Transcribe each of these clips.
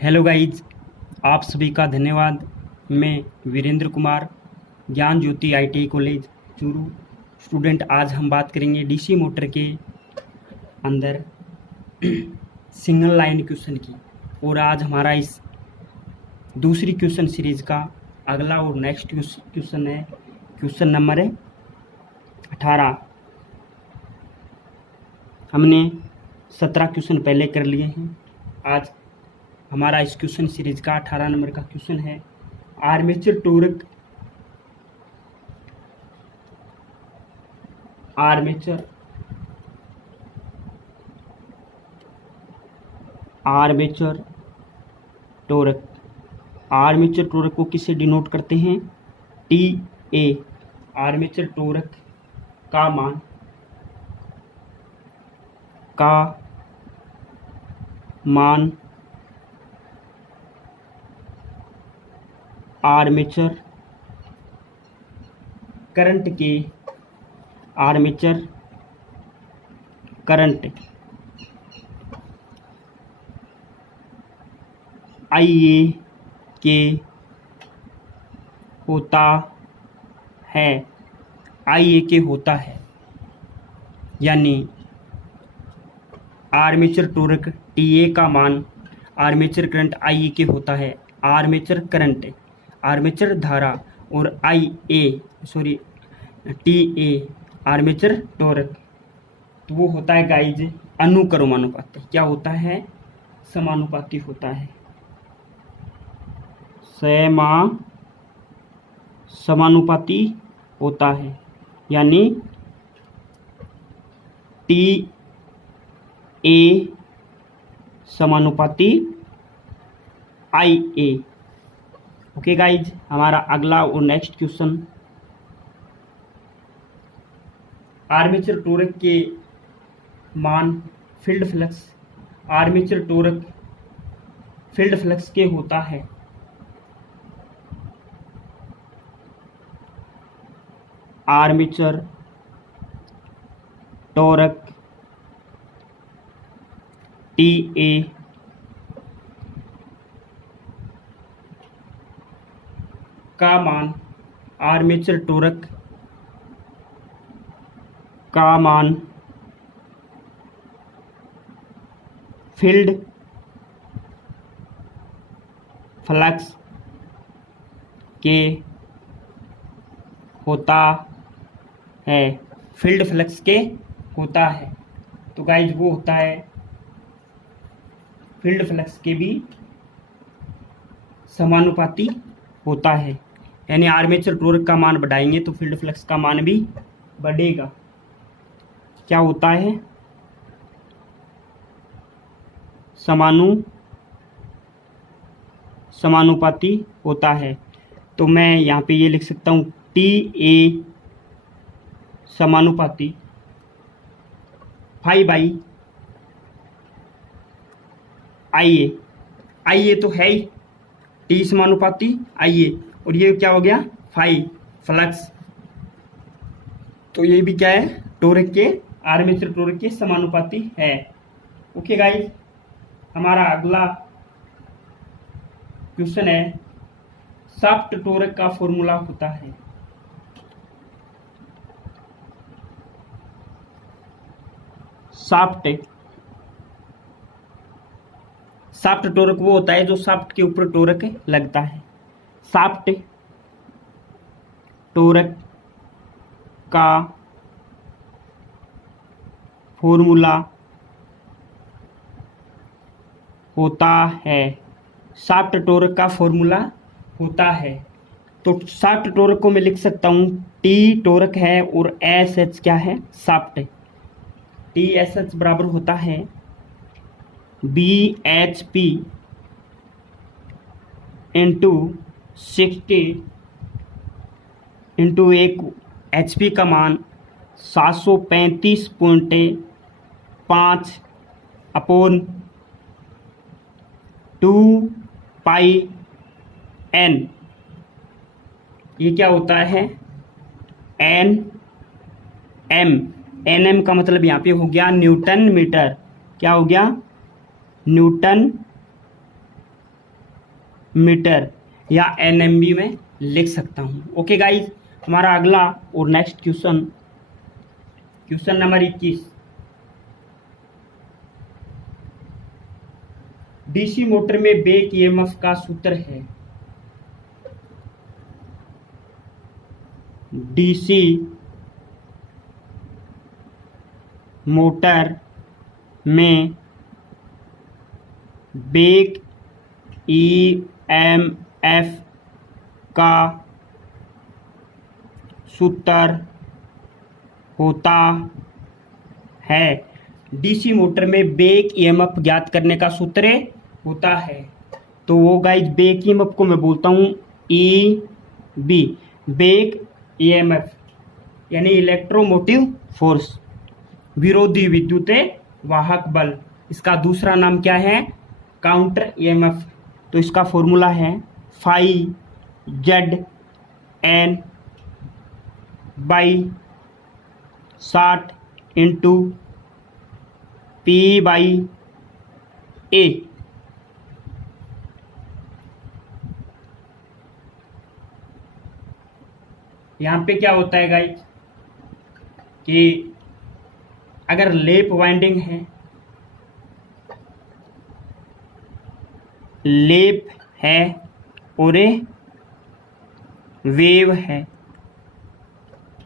Hello guys, आप सभी का धन्यवाद। मैं वीरेंद्र कुमार, ज्ञान ज्योति आईटीआई कॉलेज चूरू स्टूडेंट। आज हम बात करेंगे डीसी मोटर के अंदर सिंगल लाइन क्वेश्चन की। और आज हमारा इस दूसरी क्वेश्चन सीरीज का अगला और नेक्स्ट क्वेश्चन है क्वेश्चन नंबर 18। हमने 17 क्वेश्चन पहले कर लिए हैं। आज हमारा इस क्वेश्चन सीरीज का 18 नंबर का क्वेश्चन है आर्मेचर टोरक। आर्मेचर टोरक आर्मेचर टोरक को किससे डिनोट करते हैं? T A. आर्मेचर टोरक का मान आर्मेचर करंट IA के होता है। यानी आर्मेचर टोरक TA का मान आर्मेचर करंट IA के होता है। आर्मेचर करंट, आर्मेचर धारा और TA आर्मेचर टोरक, तो वो होता है गाइज अनुक्रमानुपाती। क्या होता है? समानुपाती होता है। समानुपाती होता है। यानी TA समानुपाती IA। ओके गाइज, हमारा अगला और नेक्स्ट क्वेश्चन आर्मेचर टोरक के मान field flux. Armature torque field flux के होता है। आर्मेचर टोरक TA का मान आर्मेचर टोरक का मान फील्ड फ्लक्स के होता है। फील्ड फ्लक्स के होता है। तो गाइज वो होता है फील्ड फ्लक्स के भी समानुपाती होता है। यानी आर्मेचर टोरक का मान बढ़ाएंगे तो फील्ड फ्लक्स का मान भी बढ़ेगा। क्या होता है? समानुपाती होता है। तो मैं यहाँ पे ये लिख सकता हूँ TA समानुपाती 5/IA। IA तो है ही, T समानुपाती IA, और ये क्या हो गया? 5 फ्लक्स। तो ये भी क्या है? टोरक के, आर्मेचर टोरक के समानुपाती है। ओके गाइज, हमारा अगला क्वेश्चन है शाफ्ट टोरक का फॉर्मूला होता है। शाफ्ट टोरक वो होता है जो शाफ्ट के ऊपर टोरक लगता है। शाफ्ट टोरक का फॉर्मूला होता है। शाफ्ट टोरक का फॉर्मूला होता है। तो शाफ्ट टोरक को मैं लिख सकता हूँ T टोरक है और SH क्या है? शाफ्ट। TSH बराबर होता है BHP इंटू 60 इंटू 1 HP का मान 735.5 अपॉन 2πN। ये क्या होता है? NM का मतलब यहाँ पे हो गया न्यूटन मीटर। क्या हो गया? न्यूटन मीटर या एनएमबी में लिख सकता हूँ। ओके गाइज, हमारा अगला और next question number 21। DC motor में बैक ईएमएफ का सूत्र है। डीसी मोटर में बैक ईएमएफ का सूत्र होता है। डीसी मोटर में बैक ईएमएफ ज्ञात करने का सूत्र होता है। तो वो गाइज बैक ईएमएफ को मैं बोलता हूँ ई बी, बैक ईएमएफ यानी इलेक्ट्रोमोटिव फोर्स, विरोधी विद्युत वाहक बल। इसका दूसरा नाम क्या है? Counter EMF. तो इसका फॉर्मूला है phi Z N by 60 into P by A. यहाँ पे क्या होता है गाइज कि अगर लेप वाइंडिंग है, लेप है और ए वेव है,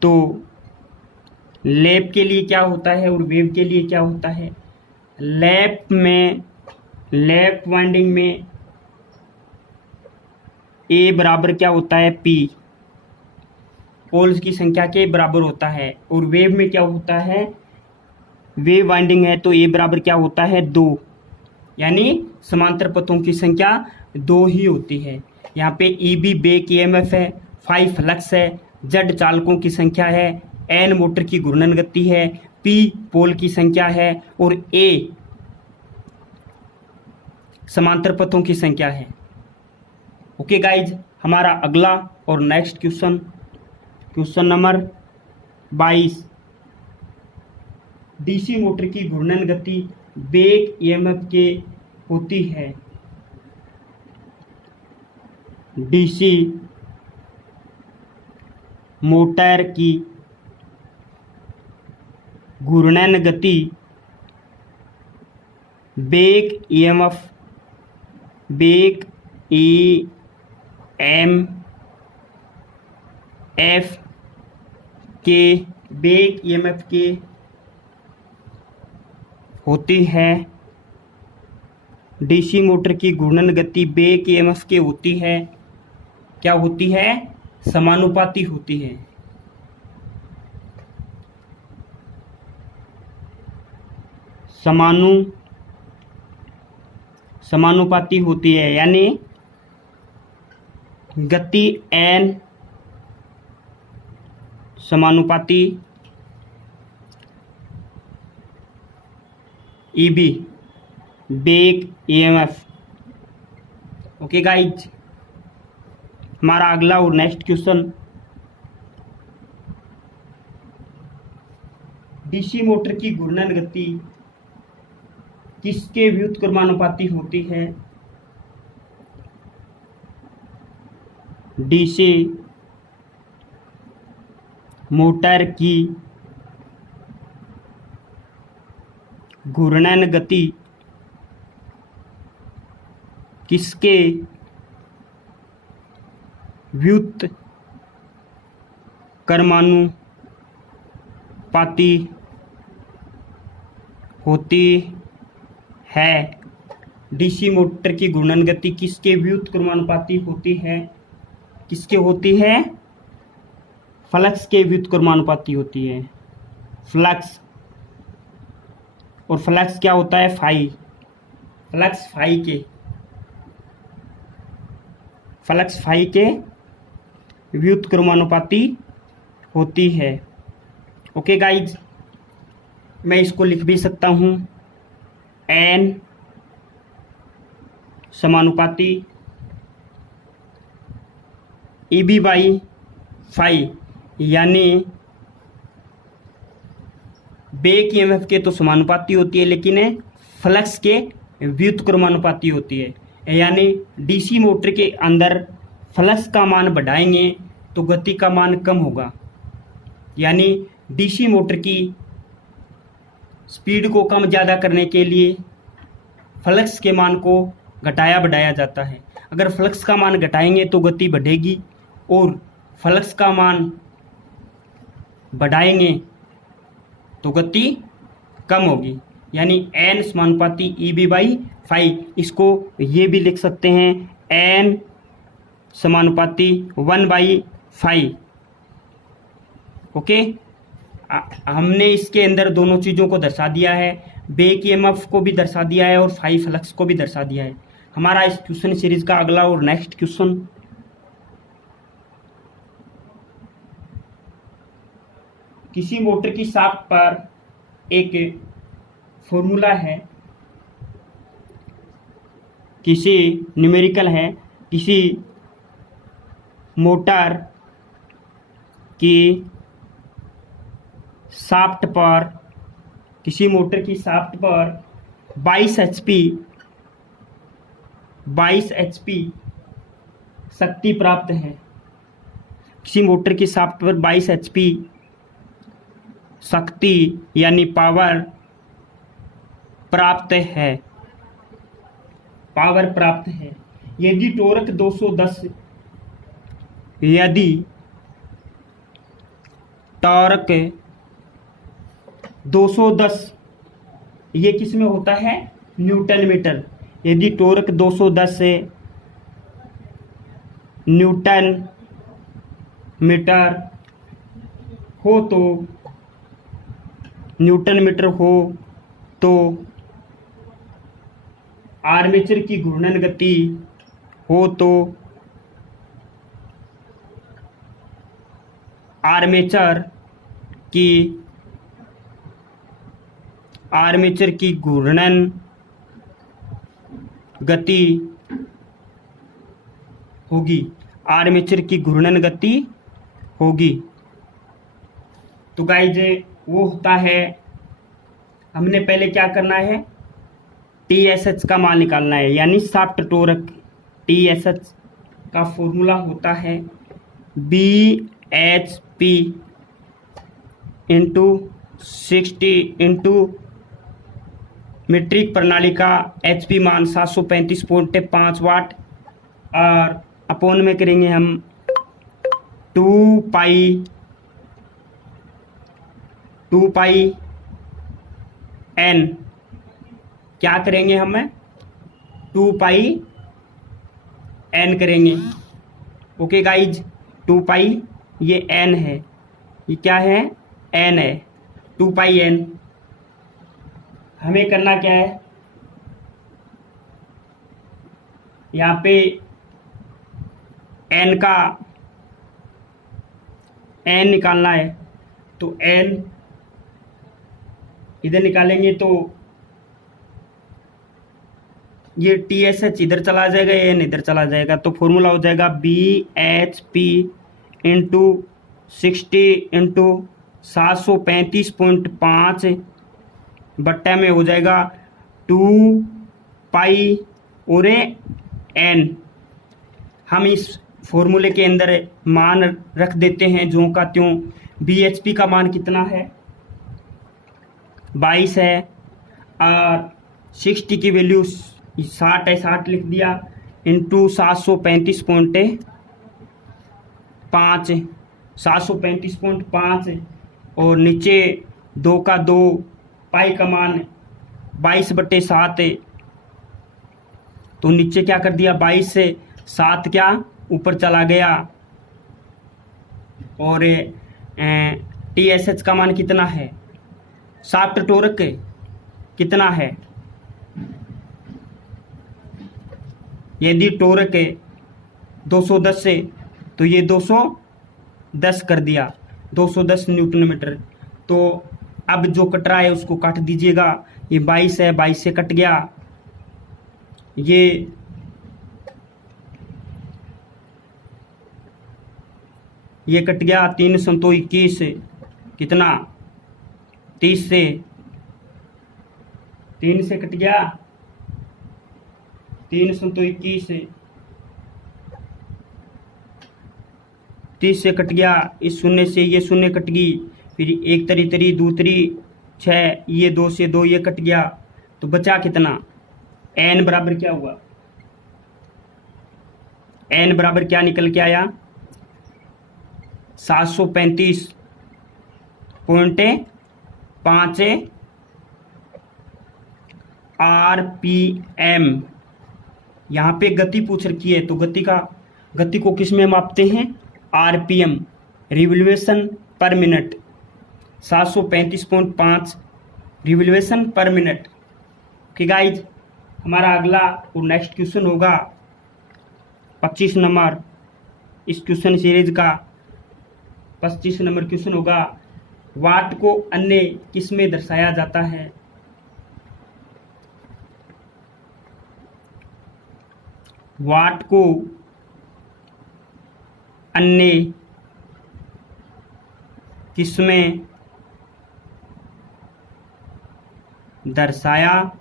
तो लेप के लिए क्या होता है और वेव के लिए क्या होता है? लैप वाइंडिंग में ए बराबर क्या होता है? पी, पोल्स की संख्या के बराबर होता है। और वेव में क्या होता है? वेव वाइंडिंग है तो ए बराबर क्या होता है? 2, यानी समांतर पथों की संख्या 2 ही होती है। यहाँ पे ई बी बैक ईएमएफ है, फाई फ्लक्स है, जेड चालकों की संख्या है, एन मोटर की घूर्णन गति है, पी पोल की संख्या है और ए समांतर पथों की संख्या है। ओके गाइज, हमारा अगला और next question number 22। DC motor की घूर्णन गति बैक ईएमएफ के होती है। डीसी मोटर की घूर्णन गति बैक ईएमएफ के होती है। डीसी मोटर की घूर्णन गति बैक ईएमएफ के होती है। क्या होती है? समानुपाती होती है। समानुपाती होती है, यानी गति एन समानुपाती EB back EMF. Okay guys, हमारा अगला और नेक्स्ट क्वेश्चन। डीसी मोटर की घूर्णन गति किसके व्युत्क्रमानुपाती होती है? डीसी मोटर की घूर्णन गति किसके व्युत्क्रमानुपाती होती है? डीसी मोटर की घूर्णन गति किसके व्युत्क्रमानुपाती होती है? किसके होती है? फ्लक्स के व्युत्क्रमानुपाती होती है। फ्लक्स, और फ्लक्स क्या होता है? फाई। फ्लक्स फाई के व्युत्क्रमानुपाती होती है। ओके गाइज, मैं इसको लिख भी सकता हूँ एन समानुपाती ई बी बाई फाई, यानी बैक ईएमएफ के तो समानुपाती होती है, लेकिन फ्लक्स के व्युत्क्रमानुपाती होती है। यानी डीसी मोटर के अंदर फ्लक्स का मान बढ़ाएंगे तो गति का मान कम होगा। यानी डीसी मोटर की स्पीड को कम ज़्यादा करने के लिए फ्लक्स के मान को घटाया बढ़ाया जाता है। अगर फ्लक्स का मान घटाएंगे तो गति बढ़ेगी और फ्लक्स का मान बढ़ाएंगे तो गति कम होगी। यानी n समानुपाती EB बाई फाइव। इसको ये भी लिख सकते हैं n समानुपाती 1/5। ओके, हमने इसके अंदर दोनों चीज़ों को दर्शा दिया है, बैक EMF को भी दर्शा दिया है और फाइव फ्लक्स को भी दर्शा दिया है। हमारा इस क्वेश्चन सीरीज का अगला और नेक्स्ट क्वेश्चन, किसी मोटर की शाफ्ट पर एक फॉर्मूला है, किसी न्यूमेरिकल है, किसी मोटर की शाफ्ट पर, किसी मोटर की शाफ्ट पर 22 HP शक्ति प्राप्त है। किसी मोटर की शाफ्ट पर 22 HP शक्ति यानी पावर प्राप्त है, पावर प्राप्त है। यदि टॉर्क 210, यदि टॉर्क 210, ये किस में होता है, न्यूटन मीटर। यदि टॉर्क 210 से न्यूटन मीटर हो तो न्यूटन मीटर हो तो आर्मेचर की घूर्णन गति हो तो आर्मेचर की घूर्णन गति होगी, आर्मेचर की घूर्णन गति होगी। तो गाइज वो होता है, हमने पहले क्या करना है, TSH का मान निकालना है, यानी शाफ्ट टॉर्क। TSH का फॉर्मूला होता है BHP इंटू 60 इंटू मीट्रिक प्रणाली का HP मान 735.5 वाट और अपोन में करेंगे हम 2 पाई n। क्या करेंगे हमें, 2 पाई n करेंगे। ओके गाइज, 2 पाई ये n है, ये क्या है, n है, 2 पाई n। हमें करना क्या है, यहाँ पे n का n निकालना है, तो n इधर निकालेंगे तो ये TSH इधर चला जाएगा, n इधर चला जाएगा, तो फॉर्मूला हो जाएगा BHP इंटू 60 इंटू 735.5 बट्टा में हो जाएगा 2 पाई और n। हम इस फॉर्मूले के अंदर मान रख देते हैं ज्यों का त्यों। BHP का मान कितना है, 22 है, और 60 की वैल्यू 60 है, 60 लिख दिया, इंटू 735.5 और नीचे 2 का 2, पाई का मान 22/7 है, तो नीचे क्या कर दिया, 22 से 7 क्या ऊपर चला गया। और TSH का मान कितना है, शाफ्ट टॉर्क कितना है, यदि टॉर्क 210 से तो ये 210 कर दिया, 210 न्यूटन मीटर। तो अब जो कट रहा है उसको काट दीजिएगा, ये 22 है, 22 से कट गया, ये कट गया, 3 संतो 21, कितना 30 से 3 से कट गया 3 तो 21 है, 30 से कट गया, इस शून्य से ये शून्य कट गई, फिर एक तरी तरी दूसरी 6, ये 2 से 2 ये कट गया, तो बचा कितना? n बराबर क्या हुआ? n बराबर क्या निकल के आया? 735.5 RPM। यहाँ पे गति पूछ रखी है, तो गति को किस में मापते हैं? RPM, revolution per minute. 735.5 revolution per minute. Okay guys, हमारा अगला और नेक्स्ट क्वेश्चन होगा 25 नंबर इस क्वेश्चन सीरीज का 25 नंबर क्वेश्चन होगा, वाट को अन्य किस में दर्शाया जाता है? वाट को अन्य किस में दर्शाया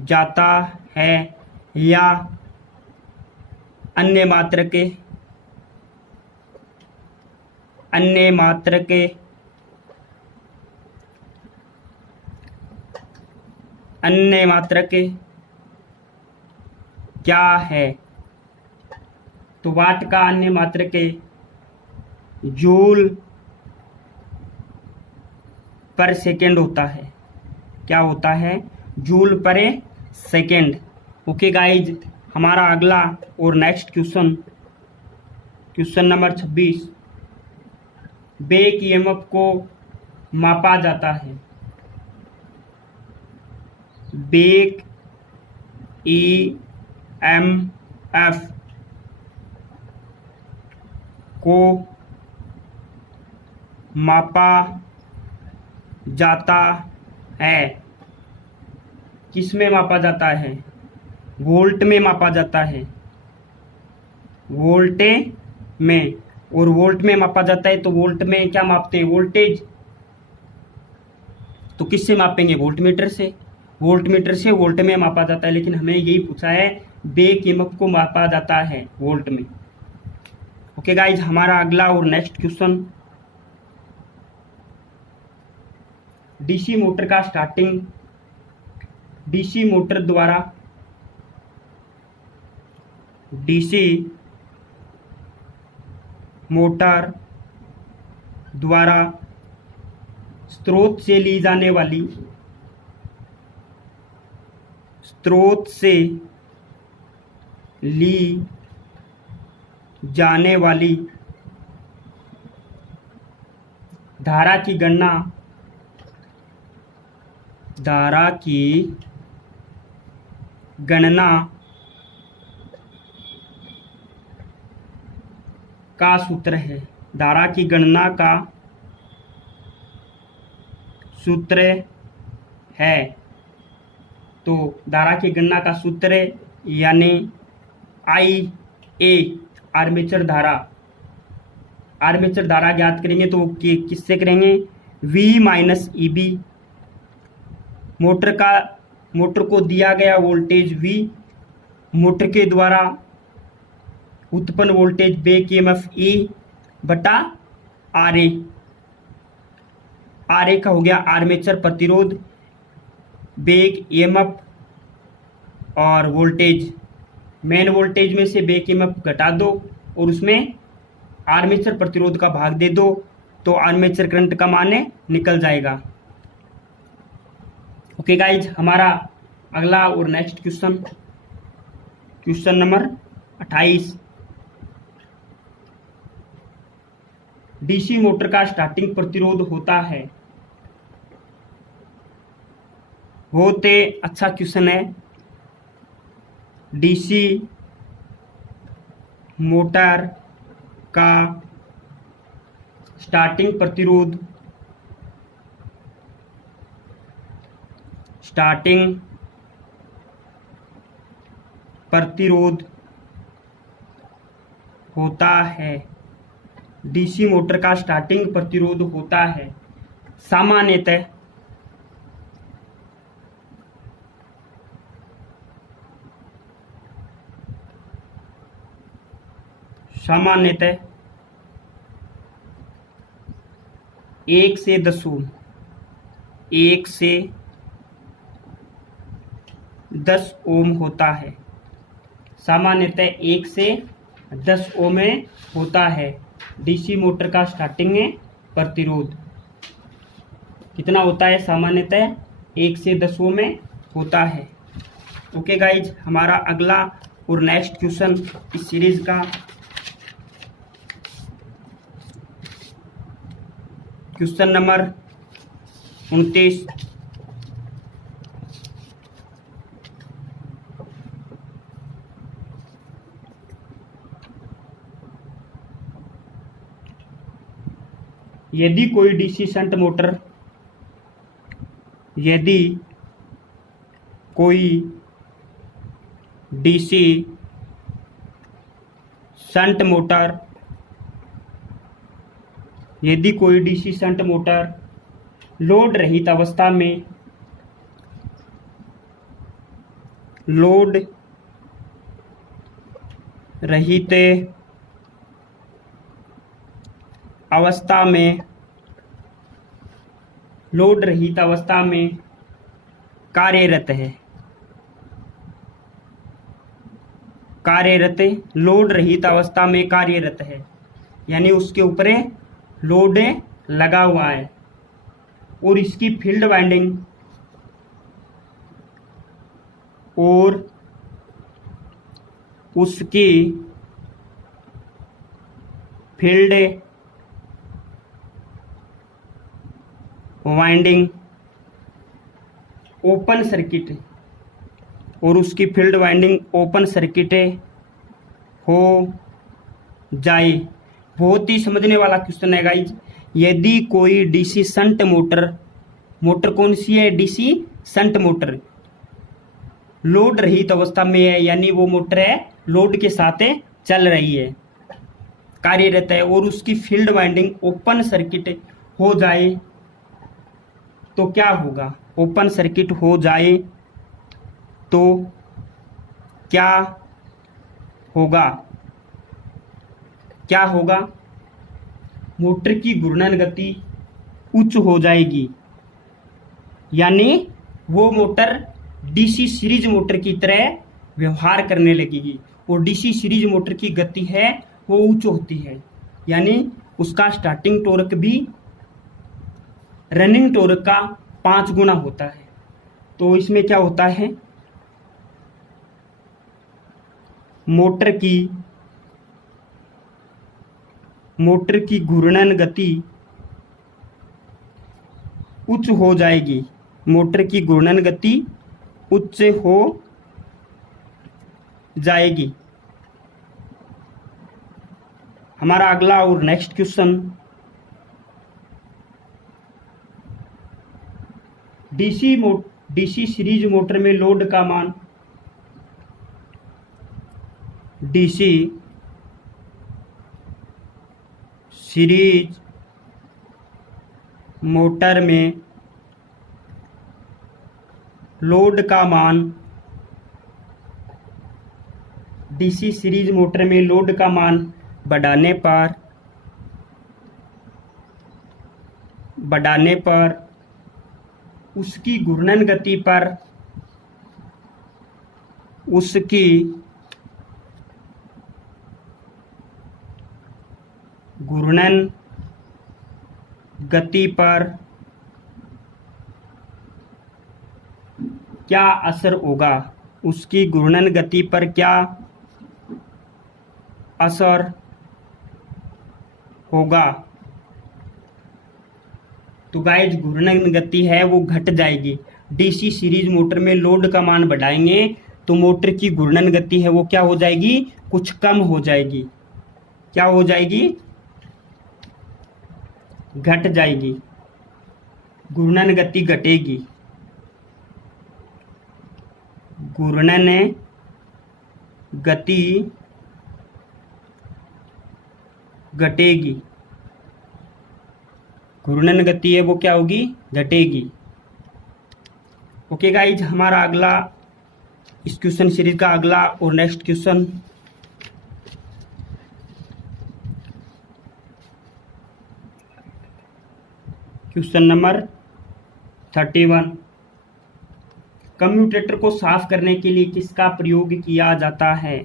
जाता है, या अन्य मात्रक क्या है? तो वाट का अन्य मात्रक जूल पर सेकेंड होता है। क्या होता है? जूल पर सेकेंड। ओके गाइज, हमारा अगला और next question number 26, back EMF को मापा जाता है। बैक ईएमएफ को मापा जाता है। किस में मापा जाता है? वोल्ट में मापा जाता है। वोल्टे में, और वोल्ट में मापा जाता है, तो वोल्ट में क्या मापते हैं? वोल्टेज। तो किससे मापेंगे? वोल्टमीटर से। वोल्टमीटर से वोल्ट में मापा जाता है, लेकिन हमें यही पूछा है बैक ईएमएफ को मापा जाता है वोल्ट में। ओके गाइज, हमारा अगला और नेक्स्ट क्वेश्चन, डीसी मोटर का स्टार्टिंग, डीसी मोटर द्वारा स्रोत से ली जाने वाली धारा की गणना का सूत्र है। धारा की गणना का सूत्र है। तो धारा की गणना का सूत्र यानी IA, आर्मेचर धारा ज्ञात करेंगे, तो किससे करेंगे? V minus EB। मोटर को दिया गया वोल्टेज V, मोटर के द्वारा उत्पन्न वोल्टेज बैक ईएमएफ E बटा RA। RA का हो गया आर्मेचर प्रतिरोध, बैक ईएमएफ और वोल्टेज। मेन वोल्टेज में से बैक ईएमएफ घटा दो और उसमें आर्मेचर प्रतिरोध का भाग दे दो, तो आर्मेचर करंट का मान निकल जाएगा। ओके गाइज, हमारा अगला और next question number 28, DC motor का स्टार्टिंग प्रतिरोध होता है। बहुत अच्छा क्वेश्चन है। डीसी मोटर का स्टार्टिंग प्रतिरोध होता है। डीसी मोटर का स्टार्टिंग प्रतिरोध होता है सामान्यतः सामान्यतः 1 से 10 ओम, 1 से 10 ओम होता है। सामान्यतः 1 से 10 ओम में होता है डीसी मोटर का स्टार्टिंग में प्रतिरोध। कितना होता है? सामान्यतः 1 से 10 ओम में होता है। ओके गाइज, हमारा अगला और नेक्स्ट क्वेश्चन इस सीरीज का क्वेश्चन नंबर 29। यदि कोई डीसी शंट मोटर, यदि कोई डीसी शंट मोटर, यदि कोई डीसी शंट मोटर लोड रहित अवस्था में, लोड रहित अवस्था में, लोड रहित अवस्था में कार्यरत है, कार्यरत, लोड रहित अवस्था में कार्यरत है, यानी उसके ऊपर लोड लगा हुआ है और इसकी फील्ड वाइंडिंग, और उसकी फील्ड वाइंडिंग ओपन सर्किट, और उसकी फील्ड वाइंडिंग ओपन सर्किट हो जाए। बहुत ही समझने वाला क्वेश्चन है गाइज। यदि कोई डीसी शंट मोटर, मोटर कौन सी है? डीसी शंट मोटर लोड रहित अवस्था में है, यानी वो मोटर है लोड के साथ चल रही है, कार्यरत है, और उसकी फील्ड वाइंडिंग ओपन सर्किट हो जाए तो क्या होगा? ओपन सर्किट हो जाए तो क्या होगा? क्या होगा? मोटर की घूर्णन गति उच्च हो जाएगी, यानी वो मोटर डीसी सीरीज मोटर की तरह व्यवहार करने लगेगी, और डीसी सीरीज मोटर की गति है वो उच्च होती है, यानी उसका स्टार्टिंग टॉर्क भी रनिंग टॉर्क का 5 गुना होता है। तो इसमें क्या होता है? मोटर की घूर्णन गति उच्च हो जाएगी, मोटर की घूर्णन गति उच्च हो जाएगी। हमारा अगला और next question, DC series motor में लोड का मान, डीसी सीरीज मोटर में लोड का मान, डीसी सीरीज मोटर में लोड का मान बढ़ाने पर उसकी घूर्णन गति पर, उसकी घूर्णन गति पर क्या असर होगा? उसकी घूर्णन गति पर क्या असर होगा? तो गाइज, घूर्णन गति है वो घट जाएगी। डीसी सीरीज मोटर में लोड का मान बढ़ाएंगे तो मोटर की घूर्णन गति है वो क्या हो जाएगी? कुछ कम हो जाएगी। क्या हो जाएगी? घट जाएगी, घूर्णन गति घटेगी, घूर्णन गति घटेगी, घूर्णन गति है वो क्या होगी? घटेगी। ओके गाइज, हमारा अगला, इस क्वेश्चन सीरीज का अगला और next question question number 31, commutator को साफ करने के लिए किसका प्रयोग किया जाता है?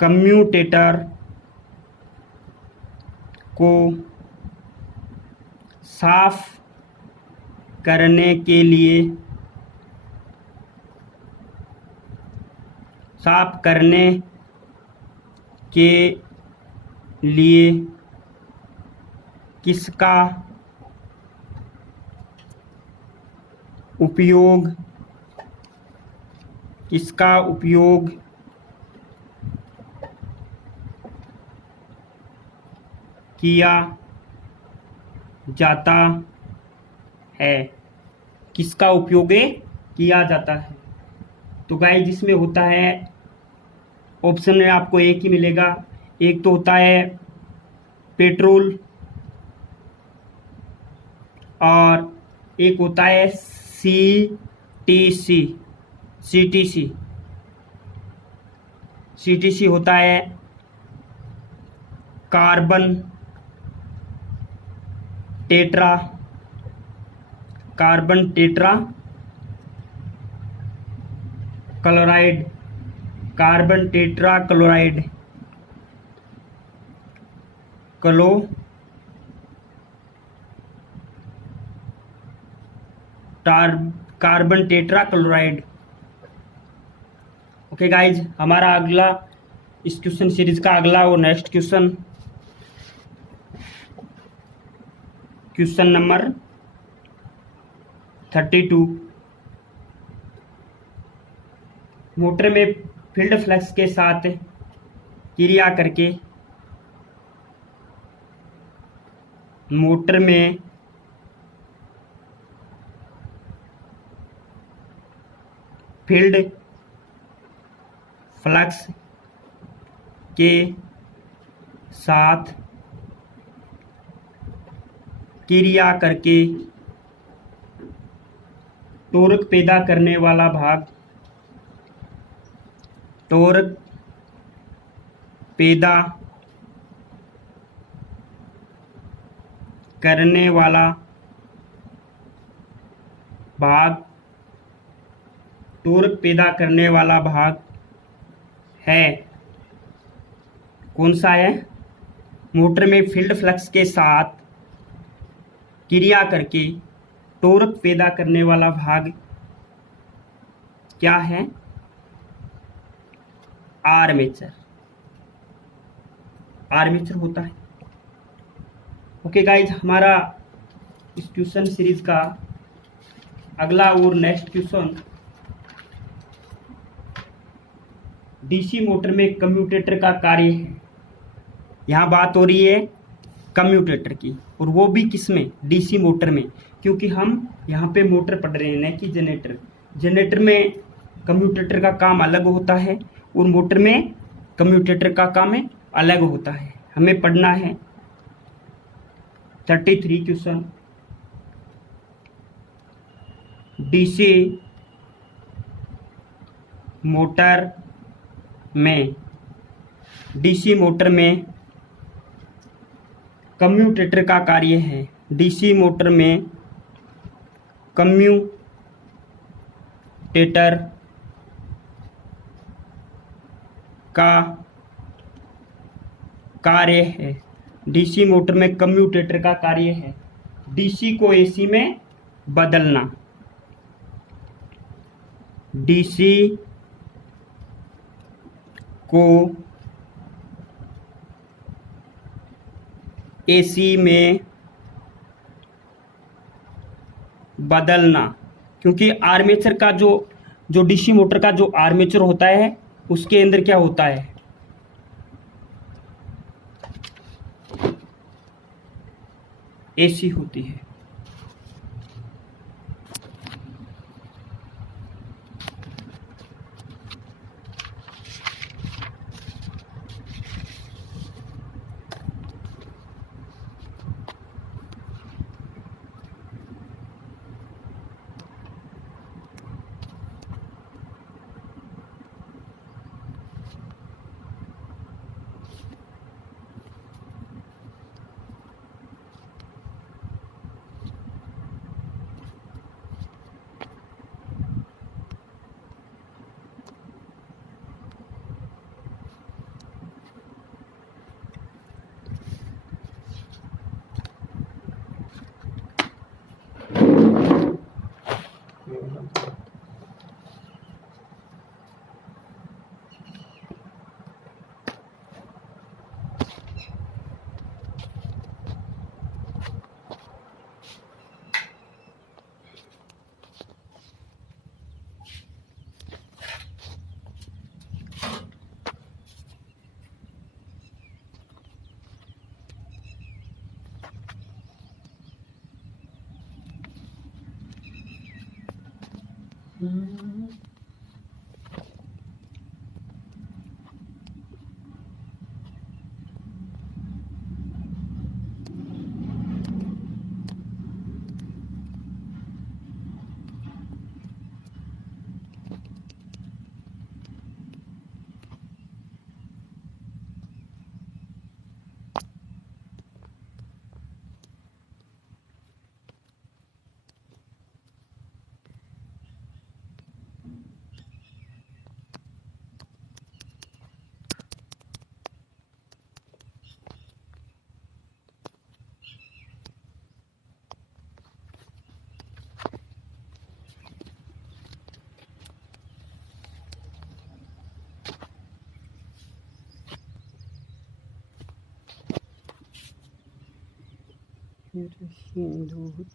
कम्यूटेटर को साफ करने के लिए किसका उपयोग किया जाता है? किसका उपयोग किया जाता है? तो गाइस जिसमें होता है, ऑप्शन में आपको एक ही मिलेगा। एक तो होता है पेट्रोल और एक होता है सीटीसी होता है carbon tetra chloride, carbon tetra chloride carbon tetra chloride. Okay guys, हमारा अगला इस क्वेश्चन सीरीज का अगला और नेक्स्ट क्वेश्चन नंबर 32, मोटर में फील्ड फ्लक्स के साथ क्रिया करके मोटर में फील्ड फ्लक्स के साथ क्रिया करके टॉर्क पैदा करने वाला भाग है। कौन सा है? मोटर में फील्ड फ्लक्स के साथ क्रिया करके टॉर्क पैदा करने वाला भाग क्या है? आर्मेचर होता है। ओके गाइज, हमारा इस क्वेश्चन सीरीज का अगला और नेक्स्ट क्वेश्चन, डीसी मोटर में कम्यूटेटर का कार्य है। यहाँ बात हो रही है कम्यूटेटर की, और वो भी किसमें? डीसी मोटर में, क्योंकि हम यहाँ पे मोटर पढ़ रहे हैं, न कि जनरेटर में कम्यूटेटर का काम अलग होता है और मोटर में कम्यूटेटर का काम अलग होता है। हमें पढ़ना है 33 क्वेश्चन, डीसी मोटर में कम्यूटेटर का कार्य है। डीसी मोटर में कम्यूटेटर का कार्य है। डीसी मोटर में कम्यूटेटर का कार्य है डीसी को एसी में बदलना। डीसी को एसी में बदलना, क्योंकि आर्मेचर का जो डीसी मोटर का जो आर्मेचर होता है उसके अंदर क्या होता है? एसी होती है। हिंदू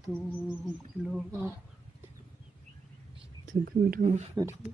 तो लो गुरु हरि